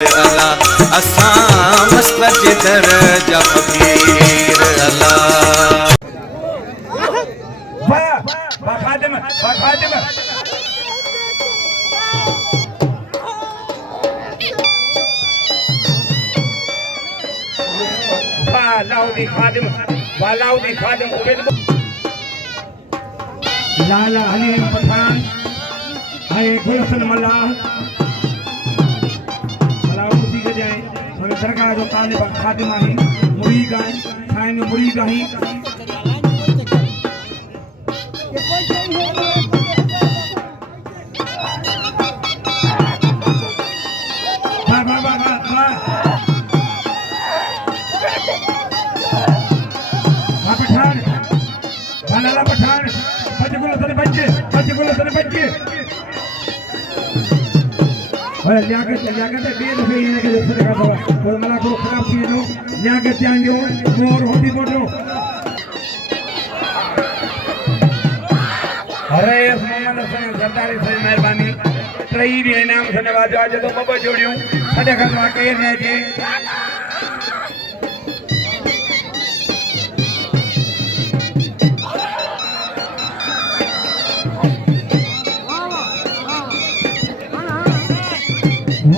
अला असां मस्तक दर्जा फकीर अला वाह खादिम लाउदी खादिम उबेद लाला हलीम पठान आए गुलशन मल्लाह मलाउसी के जाए और सरकार जो तालिब खादिम आही मुरीद आही खाए में मुरीद आही पठान बच्चे लियाकत बे दफे इने के जैसे देखा था तो मला को खराब थी नो लियाकत ध्यान दो मोर होती बोलो अरे मोहम्मद हसन सरदारी से मेहरबानी ट्रई भी इनाम से नवाजो आज तो बबो जोड़ियो सदे खतवा के ने जे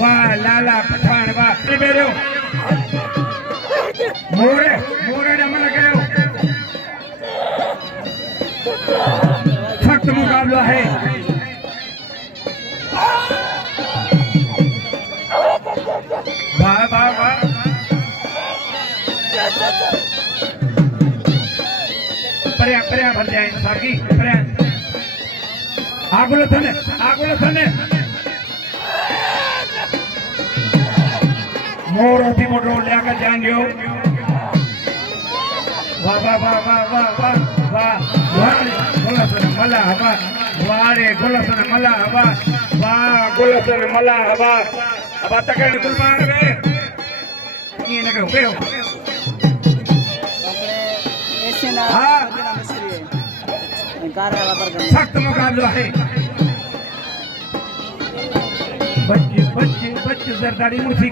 वाह लाला पठान वाह बेरो मोरे डमन करो सख्त मुकाबला है वाह वाह वाह पर्या भर जाए साकी पर्या आगुल थने मोर होती मोटो लियाकत ध्यान दो वाह वाह वाह वाह वाह वाह वाह गुलशन मला हवा वारे गुलशन मला हवा वाह गुलशन मला हवा अब तकड़ कुर्बान वे ये न कहो ऐसे ना हां इनकार वाला पर सख्त मुकाबला है बच्चे सरदारी मुर्सी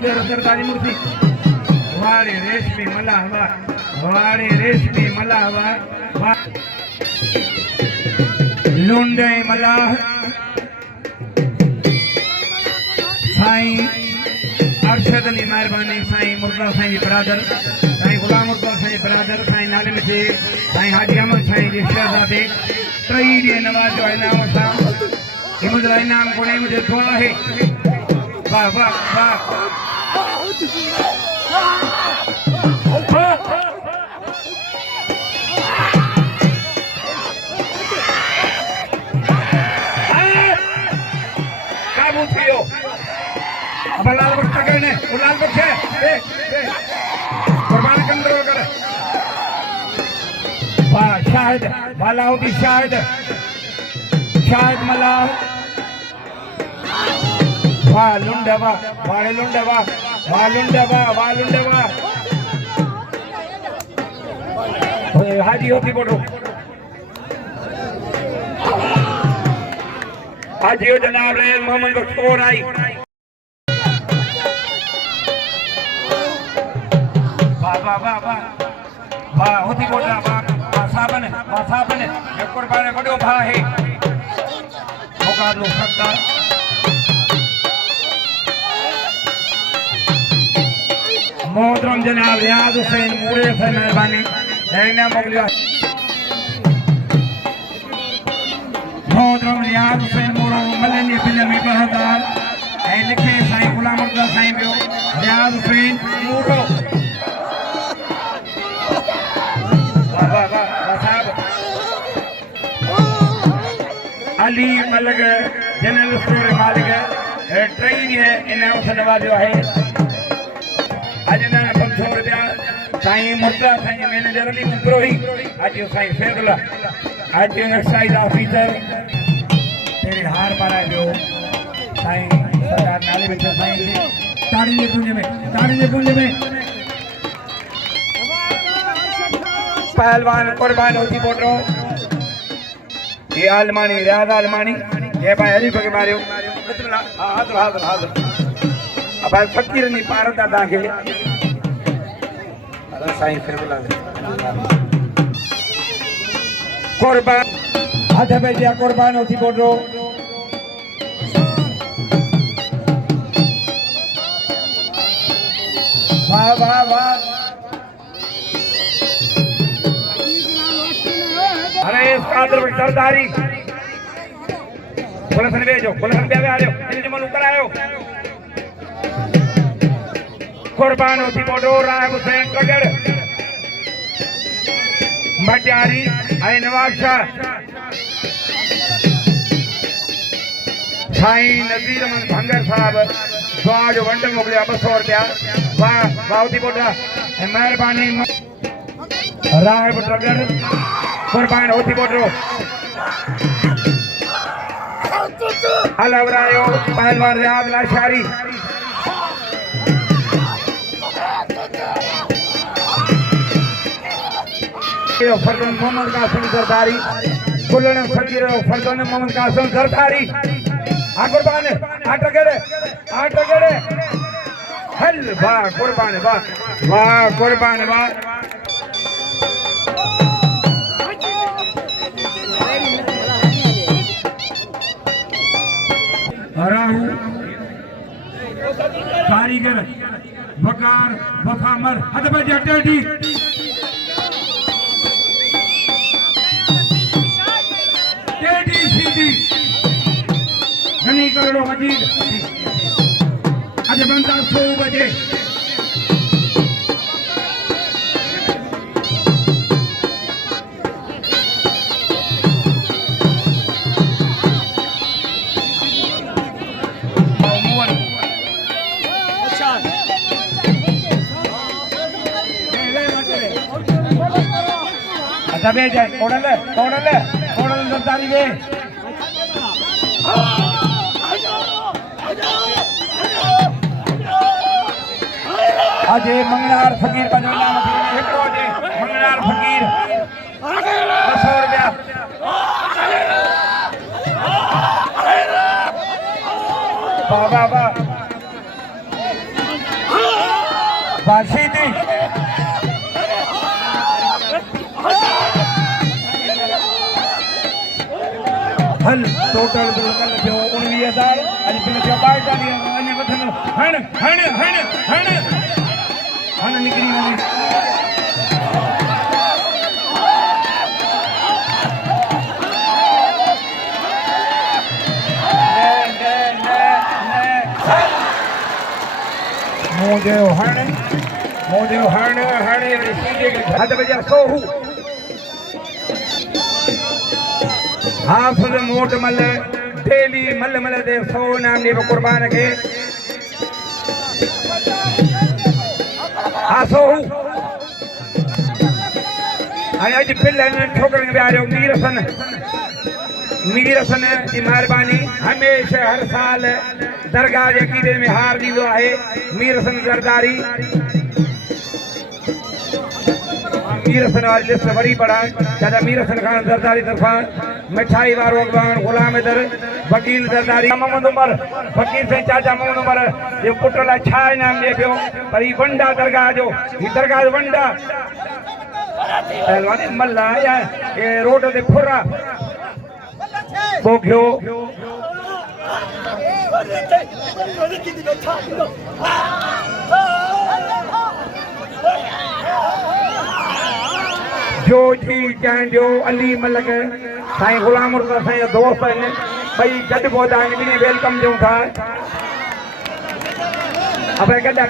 वाड़े रेशमी मला हवा लुंडे मला साईं अरशद अली मेहरबानी साईं मुर्तजा साईं बरादर साईं गुलाम मुर्तजा साईं बरादर साईं नाले में थे साईं हाजी अहमद साईं जी शहजादे ट्रई दी नवाजो इनाम सा हिमदुल्ला इनाम कोने मुझे दुआ है वाह वाह वाह काबू थियो अब लाल बख्श करने लाल बख्श कुर्बान कंट्रोल कर वाह शाहिद वालाउदी शाहिद मला वाह लुंडा वाह वाड़े लुंडा वाह हाजी होती बोलो हाजी हो जनाब रेज मोहम्मद बख्शोर आई वाह होती बोला वाह साबन एक कुर्बान बड़ो भा है मुकाबलो सकता मोहतरम जनाब रियाज हुसैन मूरे से मेहरबानी रहना मोगलिया मोहतरम रियाज हुसैन मूरो मलनी फिल्मी बहदार ऐ लिखे साईं गुलाम मुर्तजा साईं बियो रियाज हुसैन मूरो वाह साहब अली मलक जनरल स्टोर मालिक ट्रेन है इनाम से नवाजो है आज ना 500 रुपया साईं मुर्तजा साईं मैनेजर अली मुद्रोही आज साईं फैजला आज एक्साइज ऑफिसर तेरे हार पारा जो साईं सरदार नाले में साईं ताड़ी जे पुंज में पहलवान कुर्बान होती बोलो ये आलमानी रियाज आलमानी ये भाई हरी के मारियो हाथ अब फकीर नहीं पारता ताके अरे साईं फेवला कुर्बान हाथ पे दिया कुर्बान होती बोलो वाह वाह वाह अरे इस कादर में सरदारी पुलिस ने भेजो पुलिस ने आ जाओ इन्हें मनु करायो कुर्बान होती बोलो राय हुसैन कगर मटियारी आई नवाज शाह साईं नज़ीर अहमद भंगर साहब दुआ जो वंड मोकिलिया 200 रुपया वाह वाह थी बोला मेहरबानी राय बुटगर कुर्बान होती बोलो हलवरायो पहलवान रियाज लाशारी फरदन मोहम्मद कासिम सरदारी कुल्लण फकीर फरदन मोहम्मद कासिम सरदारी आ कुर्बान आ टगड़े हल वाह कुर्बान वाह वाह कुर्बान वाह राहु कारीगर वकार वफामर हद बजे टेडी सीधी घनी करोड़ों मजीद आज बनता 100 बजे अच्छा भेज जाए कोडल सरदारी वे आज मंगलार फकीर पंजवंजा हिकिड़ो अचे मंगलार फकीर 200 रुपया वाह वाह वाह बाशी थी हल टोटल बिल कल जो 19,000 अज बिल जो 42 अने वठन हण निकरी वही मोदेव हण सीधे हद बजा सोहू हाफिज मोट मल डेली मल दे 100 नाम दे कुर्बान के आसो आज पिल ठोकर प्यारो मीरसन की मेहरबानी हमेशा हर साल दरगाह के कीदे में हार दीदो है मीरसन सरदारी मीरसन वाली लिस्ट बड़ी बड़ा दादा मीरसन खान सरदारी तरफा मिठाई वारो अगवान गुलाम दर वकील सरदारी मोहम्मद उमर फकीर से चाचा मोहम्मद उमर ये पुटला छा इनाम दे पियो पर ई वंडा दरगाह जो ई दरगाह वंडा पहलवान मल्ला या ये रोड दे फुरा बोग्यो जो जी जो अली मलक साईं गुलाम मुर्तज़ा साईं दोस्त आहिनि भई गॾु पहुता आहिनि ॿिन्ही वेलकम ॾियूं था अब गड्ढा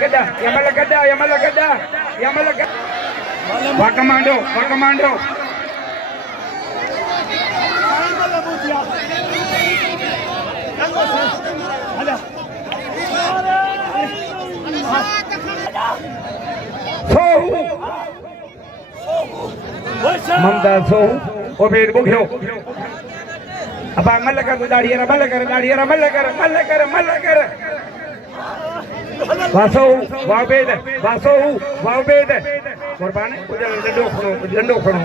यमल वा कमांडो ममता सोहू ओबेर बुघियो अब मल कर दाढ़ी मल कर वासो वाबेद कुर्बान डंडो खणो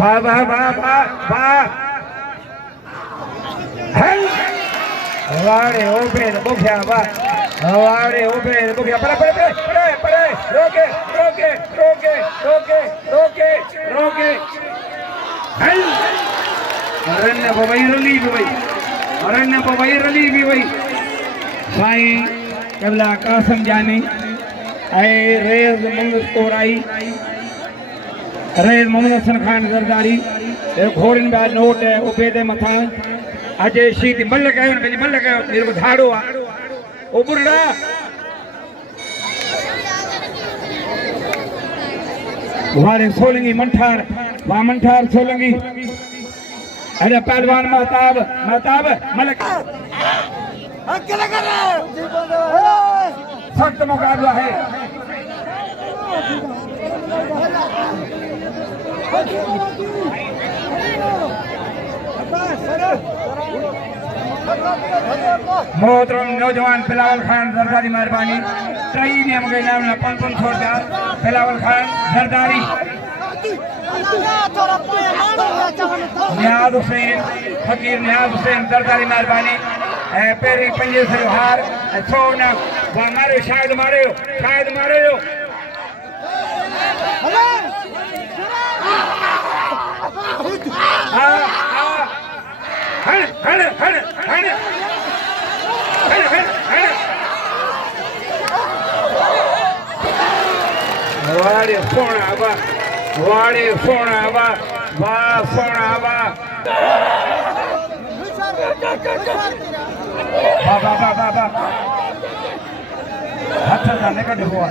वाह वाड़े ओबे बुखिया वाड़े ओबे बुखिया परे रोके रोके रोके रोके रोके रोके अरण्य बबई रली भी वही साईं कबला कासम जानी रेज मोहम्मद कोराई रेज मोहम्मद हसन खान जरदारी घोड़न बा नोट उबे दे मथा अजय शीत मल कयो मेरे को धाड़ो आ ओ बुरड़ा वारे सोलंगी मंठार सोलंगी अरे पहलवान महताब मलक सख्त मुकाबला है मोहतरम नौजवान बिलावल खान जरदारी मेहरबानी ट्रई नियम के नाम 500 रुपया बिलावल खान जरदारी नियाज हुसैन फकीर नियाज हुसैन जरदारी मेहरबानी पेरी पंजे से हार सोना वो मारे शायद मारे वाड़े सोना वाह सोना बाबा हाथ जाने का हुआ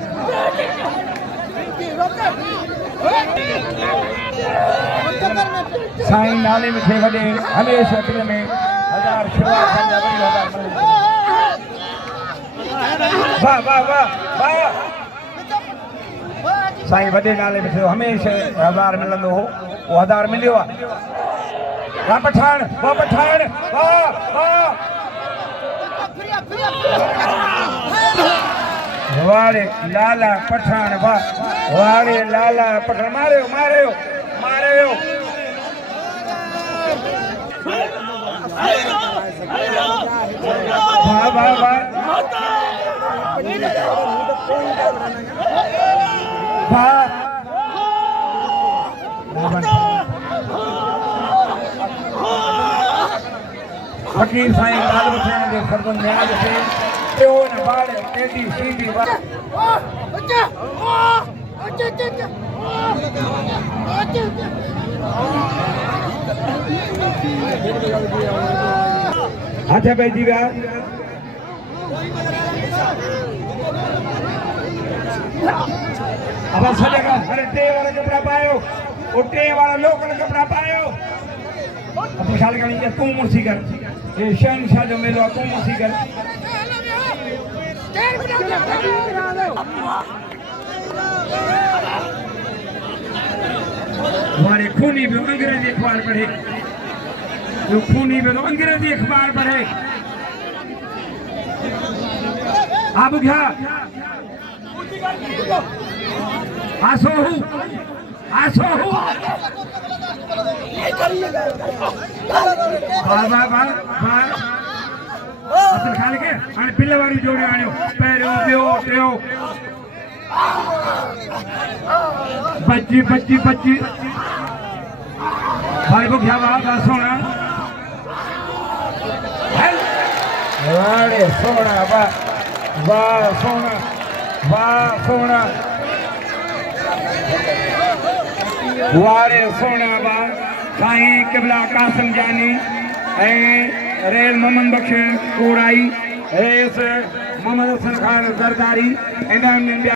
साईं नाले में थे वॾे हमेशा दिल में 1000 शुरुआत वाह साईं वॾे नाले में थे हमेशा 1000 मिलंदो हो वो 1000 मिलियो आहे वाह पठान वाड़े लाला पठान वाड़े लाला पठान मारे फकीर साईं लाल हुसैन के सरपंच नियाज हुसैन त्यो न बाड़े तेजी सीधी अच्छा भाई जी अब सजेगा अरे टे वाला कपड़ा पायो टे वाला लोकल कपड़ा पायो अब ख्याल करेंगे तू मुर्सी कर ये शहनशाह जो मेलो तू मुर्सी कर हमारे खूनी भी अंग्रेजी अखबार पढ़े जो खूनी भी अंग्रेजी अखबार पढ़े अब क्या आसो खाली के हाणे पिल वारी जोड़ी आणियो पहिरियों ॿियो टियों बची भाई को क्या बात है सोना वाड़े सोना वाह सोना वारे सोना साईं क़िबला कासिम जानी रेल मोहम्मद बख्श कोराई रेस मोहम्मद हसन खान जरदारी